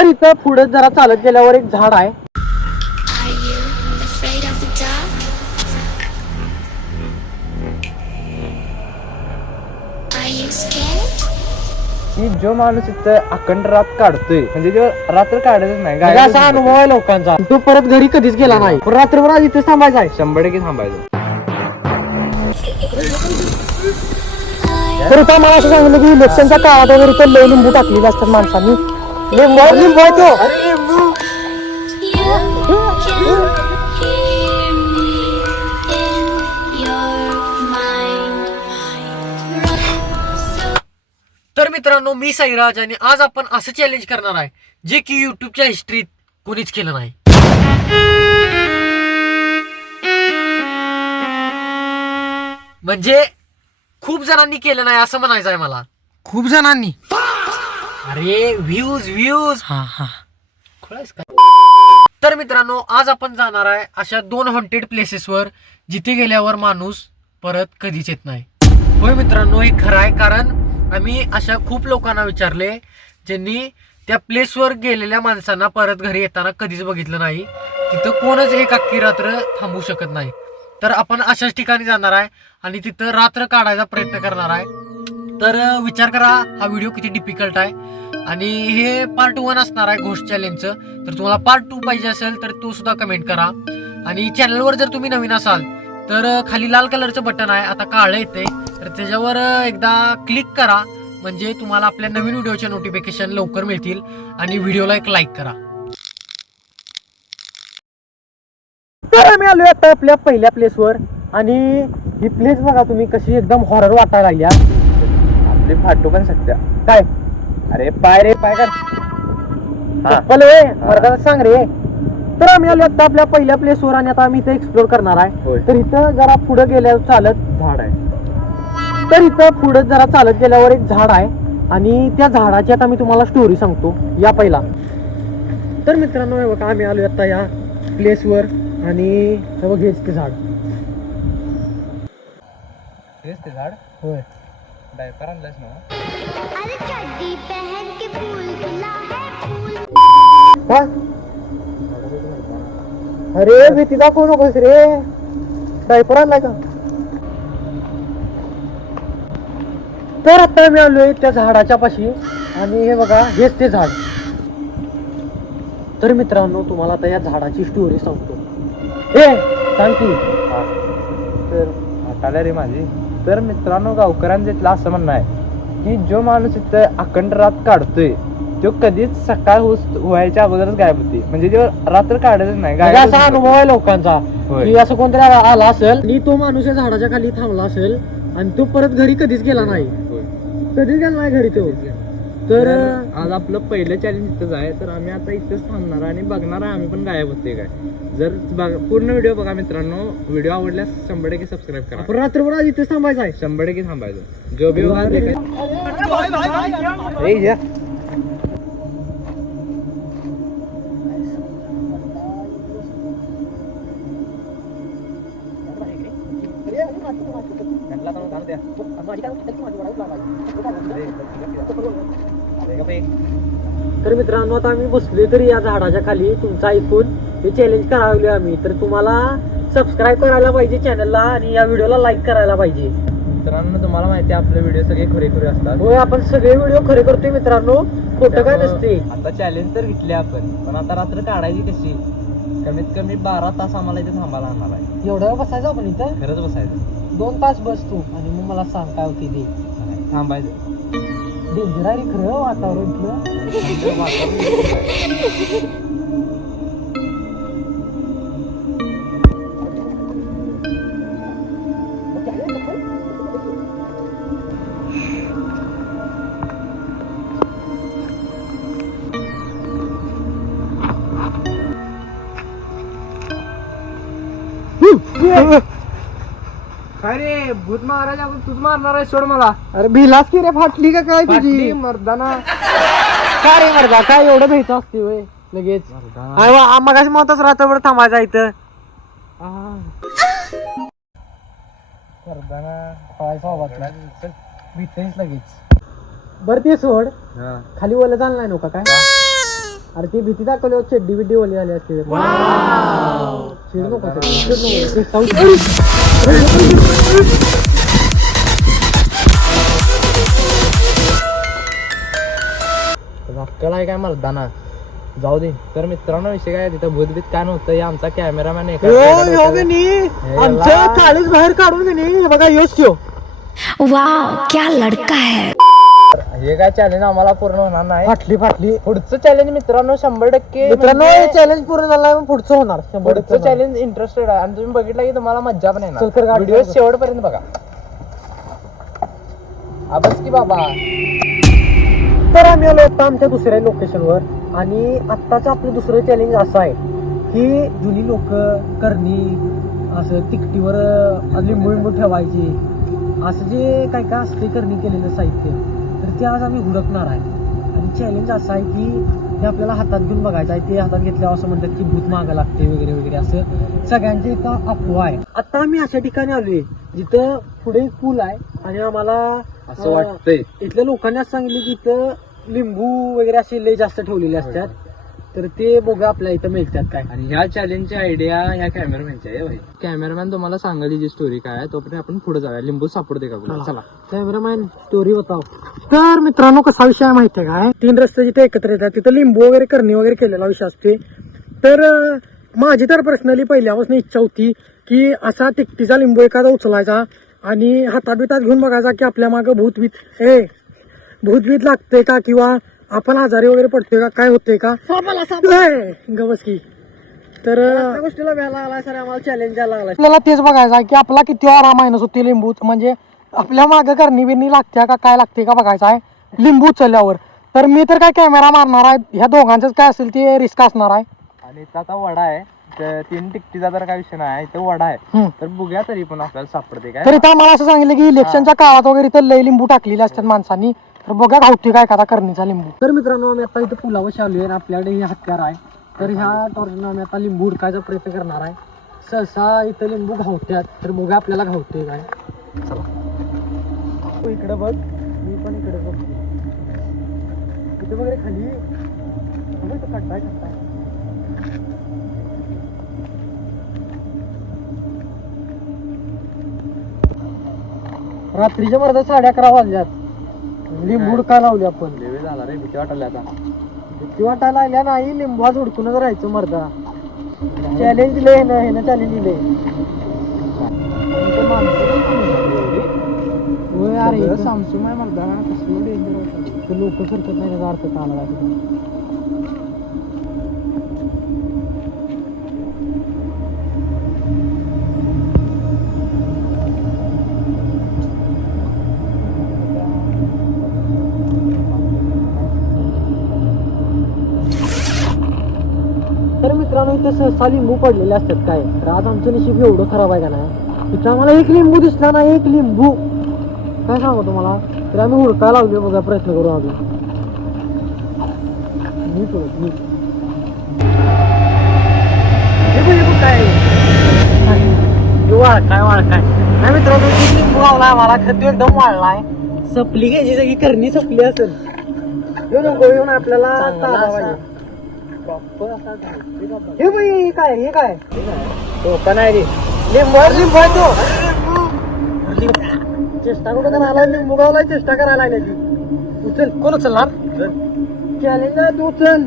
तर इथं पुढे जरा चालत गेल्यावर एक झाड आहे. की जो माणूस इथं अखंड रात काढतोय म्हणजे तो रात्र काढतच नाही. म्हणजे असा अनुभव आहे लोकांचा. तो परत घरी कधीच गेला नाही. रात्रभर आज इथेच थांबायचा आहे. 100% थांबायचं. तर इथं मला असं सांगितलं की इलेक्शनच्या काळात वगैरे इथं लय लिंबू टाकलेले असतात माणसांनी. लिंबू आहे तो. तर मित्रांनो, मी साईराज आणि आज आपण असं चॅलेंज करणार आहे जे की युट्यूबच्या हिस्ट्रीत कोणीच केलं नाही. म्हणजे खूप जणांनी केलं नाही असं म्हणायचं आहे मला. खूप जणांनी. अरे व्ह्यूज. हा तर मित्रांनो, आज आपण जाणार आहे अशा 2 हॉन्टेड प्लेसेसवर जिथे गेल्यावर माणूस परत कधीच येत नाही. होय मित्रांनो, हे खरं आहे. कारण आम्ही अशा खूप लोकांना विचारले ज्यांनी त्या प्लेसवर गेलेल्या माणसांना परत घरी येताना कधीच बघितलं नाही. तिथं कोणच एक अख्खी रात्र थांबू शकत नाही. तर आपण अशाच ठिकाणी जाणार आहे आणि तिथं रात्र काढायचा प्रयत्न करणार आहे. तर विचार करा हा व्हिडिओ किती डिफिकल्ट आहे. आणि हे पार्ट 1 असणार आहे घोस्ट चॅलेंजचं. तर तुम्हाला पार्ट 2 पाहिजे असेल तर तो सुद्धा कमेंट करा. आणि चॅनलवर जर तुम्ही नवीन असाल तर खाली लाल कलरचं बटन आहे, आता काळं येते, तर त्याच्यावर एकदा क्लिक करा. म्हणजे तुम्हाला आपल्या नवीन व्हिडिओचे नोटिफिकेशन लवकर मिळतील. आणि व्हिडिओला एक लाईक करा. तर आम्ही आलोय आता आपल्या पहिल्या प्लेसवर. आणि ही प्लेस बघा तुम्ही कशी एकदम हॉरर वाटायला लागल्या. आपली फाटू पण शकत्या. काय अरे पाय रे पाय कर. चप्पल वे वर्गात सांग रे. तर आम्ही आलो आता आपल्या पहिल्या प्लेसवर आणि आता आम्ही इथे एक्सप्लोर करणार आहे. तर इथं जरा पुढे गेल्यावर चालत झाड आहे. तर इथं पुढे जरा चालत गेल्यावर एक झाड आहे आणि त्या झाडाची आता मी तुम्हाला स्टोरी सांगतो. या पहिला तर मित्रांनो, हे बघा आम्ही आलो आता या प्लेसवर आणि हे बघ हेच ते झाड. तेच ते झाड. होय. डायपर आणलास ना. का? अरे भीती दाखवू नकोस रे. डायपर आणलाय का? तर आता मी आलोय त्या झाडाच्या पाशी आणि हे बघा हेच ते झाड. तर मित्रांनो, तुम्हाला आता या झाडाची स्टोरी सांगतो. हे सांग की. तर आठवलं रे माझी. तर मित्रांनो, गावकऱ्यांचं असं म्हणणं आहे की जो माणूस इथं अखंड रात काढतोय तो कधीच सकाळ व्हायच्या अगोदरच गायब होते. म्हणजे तो रात्र काढतच नाही. असा अनुभव आहे लोकांचा की असं कोणतरी आला असेल आणि तो माणूस या झाडाच्या खाली थांबला असेल आणि तो परत घरी कधीच गेला नाही. कधीच गेला नाही घरी तो. तर आज आपलं पहिलं चॅलेंज इथंच आहे. तर आम्ही आता इथंच थांबणार आणि बघणार आहे आम्ही पण गायब होते काय. जर पूर्ण व्हिडिओ बघा मित्रांनो. व्हिडिओ आवडल्यास 100% सबस्क्राईब करा. आपण रात्रभर आज इथेच थांबायचं आहे. 100% थांबायचं. जो भी होगा तर मित्रांनो, आता आम्ही बसलोय तरी या झाडाच्या खाली. तुमचं ऐकून हे चॅलेंज करावले आम्ही. तर तुम्हाला सबस्क्राईब करायला पाहिजे चॅनलला आणि या व्हिडिओला लाईक करायला पाहिजे. मित्रांनो, तुम्हाला माहिती आहे आपले व्हिडिओ सगळे खरे असतात. होय, आपण सगळे व्हिडिओ खरे करतोय मित्रांनो, खोटं काय नसते. आता चॅलेंज तर घेतले आपण, पण आता रात्र काढायची कशी. कमीत कमी 12 तास आम्हाला इथे थांबायला लागणार आहे. एवढं वेळ बसायचं आपण इथं? खरंच बसायचं. 2 तास बस तू आणि मग मला सांग काय होती ते. थांबायचं. डेंजर आहे रे खरं वातावरण इथलं. काय रे भूत महाराज, आपण तूच मारणार आहे. सोड मला. अरे भिलास की रे? फाटली का काय तुझी? मर्दाना. काय रे मर्दा, काय एवढं भ्यायचं असते वय लगेच? मगाशी मताच रात्रभर थांबायचा इथं. भीतेच लगेच. बर ते सोड, खाली ओलं झालं नाही नका काय? अरे ती भीती दाखवली चड्डी बिड्डी ओली आली असते चिड नको अक्कल आहे काय मर्दाना जाऊ दे. तर मित्रांनो विषय काय तिथं भूतभीत काय नव्हतं. हे आमचा कॅमेरामॅन आमचं काळीच बाहेर काढून घेणे बघा यश ठेव. वाह क्या लड़का है. हे काय चॅलेंज आम्हाला पूर्ण होणार नाही. फाटली पुढचं चॅलेंज मित्रांनो 100% मित्रांनो हे चॅलेंज पूर्ण झालं पण पुढचं होणार पुढचं चॅलेंज इंटरेस्टेड आहे आणि तुम्ही बघितलं की तुम्हाला मज्जा पण चल येणार. कर गाडी. व्हिडिओ शेवटपर्यंत बघा. अबस की बाबा. तर आम्ही आलो आता आमच्या दुसऱ्या लोकेशनवर आणि आत्ताचं आपलं दुसरं चॅलेंज असं आहे की जुनी लोक करणी असं तिकटीवर लिंबू लिंबू ठेवायची असं जे काय काय असते करणी केलेलं साहित्य तर ते आज आम्ही हुडकणार आहे. आणि चॅलेंज असं आहे की ते आपल्याला हातात घेऊन बघायचं आहे. ते हातात घेतल्यावर असं म्हणतात की भूत मागं लागते वगैरे वगैरे असं सगळ्यांचे एका अफवा आहे. आता आम्ही अशा ठिकाणी आलोय जिथं पुढे एक पूल आहे आणि आम्हाला असं वाटतंय इथल्या लोकांनी असं सांगितलं की इथं लिंबू वगैरे असे लय जास्त ठेवलेले असतात तर ते बघा आपल्या इथं मिळतात काय. आणि ह्या चॅलेंजची आयडिया ह्या कॅमेरामॅनची आहे भाई. कॅमेरामॅन तुम्हाला सांगायची जी स्टोरी काय आहे तोपर्यंत आपण पुढे जाऊया. लिंबू सापडते का पुढे चला. कॅमेरामॅन स्टोरी बताव. तर मित्रांनो कसा विषय आहे माहितीये काय 3 रस्ते जिथे एकत्र येतात तिथं लिंबू वगैरे करणी वगैरे केलेला विषय असते. तर माझी तर पर्सनली पहिल्यापासून इच्छा होती की असा तिकटीचा लिंबू एखादा उचलायचा आणि हातात बितात घेऊन बघायचा की आपल्या मागं भूतभीत लागते का किंवा आपण आजारी वगैरे पडतोय का काय होतंय का गवस की. तर गोष्टीला व्यायला लागला सर आम्हाला चॅलेंज द्यायला लागला. आपल्याला तेच बघायचं आहे की आपला किती आराम मायनस होते लिंबू म्हणजे आपल्या मागं करणी बिरणी लागते का काय लागते का बघायचं आहे लिंबू उचलल्यावर. तर मी तर काय कॅमेरा मारणार आहे. ह्या दोघांचंच काय असेल ते रिस्क असणार आहे. आणि इथं आता वडा आहे. 3 टिकटीचा तर काय विषय नाही. इथं वडा आहे तर बघूया तरी पण आपल्याला सापडते काय. तर इथं आम्हाला असं सांगितलं की इलेक्शनच्या काळात वगैरे इथं लय लिंबू टाकलेले असतात माणसांनी तर बघा गावठी काय एखादा करणीचा लिंबू. तर मित्रांनो आम्ही आता इथं पुलावर आलोय आणि आपल्याकडे हे हत्यार आहे. तर ह्या टॉर्चनं आम्ही आता लिंबू उडकायचा प्रयत्न करणार आहे. सहसा इथं लिंबू घावत्यात तर बघा आपल्याला घावते काय. चला तू इकडे बघ मी पण इकडे बघ इथे वगैरे खाली खड्डाय रात्रीच्या मर्दा 11:30 वाजल्यात. लिंबू उडकाय लावली आपण. लेवे झाला रे. भीती वाटायला आता. भीती वाटायला लागल्या नाही लिंबू आज उडकूनच राहायचं मर्दा. चॅलेंज दिलंय हे ना चॅलेंज दिलंय. होय अरे सामसूम आहे मर्दा कसलं डेंजर लोक करतात नाही त्याचा अर्थ चांगला. तर मित्रांनो इथं सहसा लिंबू पडलेले असतात काय. तर आज आमचं नशीब एवढं खराब आहे का नाही. इथं आम्हाला एक लिंबू दिसला नाही. एक लिंबू काय सांगू तुम्हाला. तर आम्ही हुडकायला लावले बघा प्रयत्न करू आम्ही. वाळकाय नाही मित्रांनो एक लिंबू लावला आम्हाला खत एकदम वाळलाय. सपली घ्यायची सगळी करणी सपली असेल. येऊन आपल्याला हे बाई काय हे काय डोका नाही रे. लिंबू आहे तो. चेष्टा कुठं करायला लिंबू गावला चेष्टा करायला लागली ती. उचल कोण उचलणार चॅलेंज आहे तू उचल.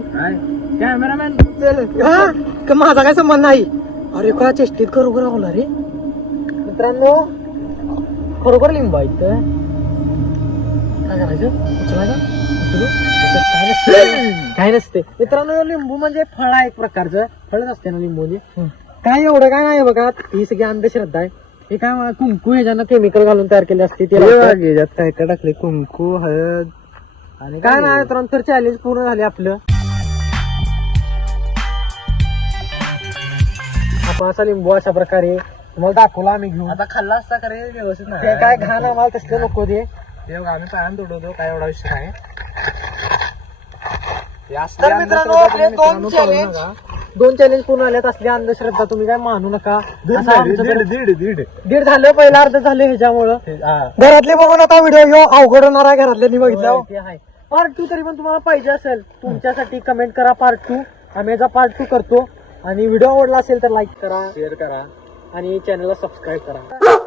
कॅमेरामॅन उचल. माझा काय संबंध नाही. अरे का चेष्टीत खरोखर होणार रे मित्रांनो. खरोखर लिंबू आहे इथं. काय करायचं उचलायचं काय नसते मित्रांनो. लिंबू म्हणजे फळ आहे एक प्रकारचं फळच असते ना लिंबू. काय एवढं काय नाही बघा. ही सगळी अंधश्रद्धा आहे. हे काय कुंकू ह्याच्यानं केमिकल घालून तयार केले असते ते काय काय टाकले कुंकू हळद आणि काय नाही मित्रांनो. तर चॅलेंज पूर्ण झाले आपलं. आपण असा लिंबू अशा प्रकारे तुम्हाला दाखवला आम्ही घेऊन. आता खाल्ला असता खरे व्यवस्थित नाही. ते काय घाण आम्हाला तसलं नको ते. ते बघा आम्ही पायान तुडवतो काय एवढा विषय नाही. तर मित्रांनो आपले दोन चॅलेंज पूर्ण आल्यात. असली अंधश्रद्धा तुम्ही काय मानू नका. दीड झालं पहिला अर्ध झालं ह्याच्यामुळं. घरातले बघून आता व्हिडिओ अवघड होणार आहे घरातल्यांनी बघितलं. पार्ट 2 तरी पण तुम्हाला पाहिजे असेल तुमच्यासाठी कमेंट करा पार्ट 2. आम्ही याचा पार्ट 2 करतो. आणि व्हिडिओ आवडला असेल तर लाईक करा, शेअर करा आणि चॅनलला सबस्क्राईब करा.